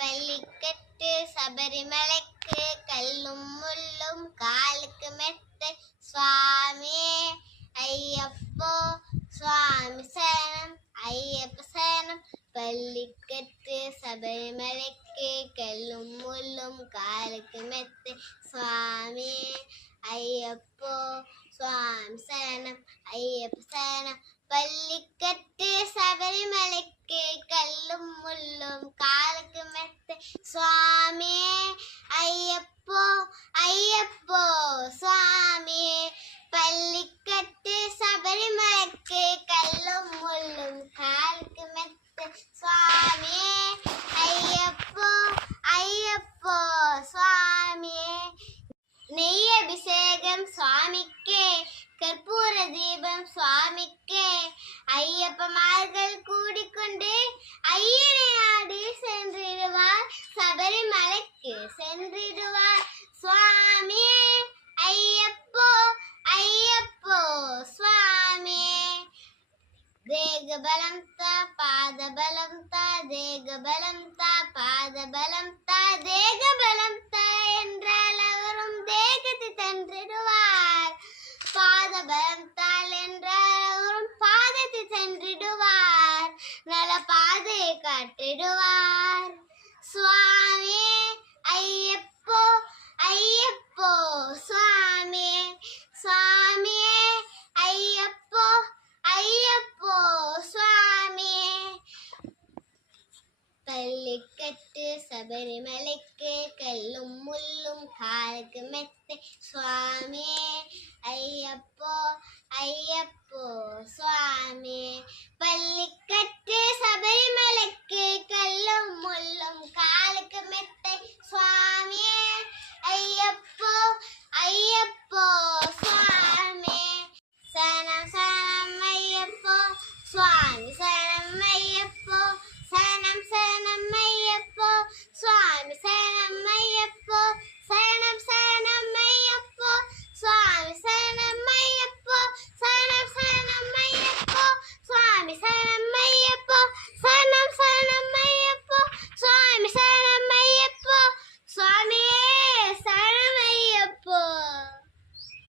பள்ளிக்கட்டு சபரிமலைக்கு கல்லும் முள்ளும் காலுக்கு மெத்தை சுவாமியே ஐயப்போ சுவாமி சரணம் ஐயப்ப சரணம். பள்ளிக்கட்டு சபரிமலைக்கு கல்லும் முள்ளும் காலுக்கு மெத்தை சுவாமியே ஐயப்போ சுவாமி சரணம் ஐயப்ப சரணம். பள்ளிக்கட்டு சபரிமலைக்கு கல்லும் முள்ளும் காலுக்கு மெத்தை சுவாமியே ஐயப்போ ஐயப்போ சுவாமியே. பள்ளிக்கட்டு சபரிமலைக்கு கல்லும் முள்ளும் காலுக்கு மெத்தை சுவாமியே ஐயப்போ ஐயப்போ சுவாமியே. நெய் அபிஷேகம் சுவாமிக்கே கற்பூர தீபம் சுவாமிக்கே ஐயப்பமார்கள் கூடிக்கொண்டு ஐயனை ஆடி சென்றிடுவார் சபரிமலைக்கு சென்றிடுவார் சுவாமியே ஐயப்போ ஐயப்போ சுவாமியே. தேகபலம் தா பாதபலம் தா தேகபலம் தா பாதபலம் தா தேகபலம் தா என்றால் அவரும் தேகத்தை தன்றிடுவார். பாதபலம் தாள் என்றால் அவரும் பாதத்தை சென்றிடுவார் நல பாதையை காட்டிடுவார் சுவாமியே ஐயப்போ ஐயப்போ சுவாமியே சுவாமியே ஐயப்போ ஐயப்போ சுவாமியே. பள்ளிக்கட்டு சபரிமலைக்கு கல்லும் முள்ளும் காலுக்கு மெத்தை சுவாமியே ஐயப்போ ஐயப்போ சுவாமியே. பள்ளிக்கட்டு சபரிமலைக்கு கல்லும் முள்ளும் காலுக்கு மெத்தை சுவாமியே ஐயப்போ ஐயப்போ சுவாமியே. சரணம் சரணம் ஐயப்போ சுவாமி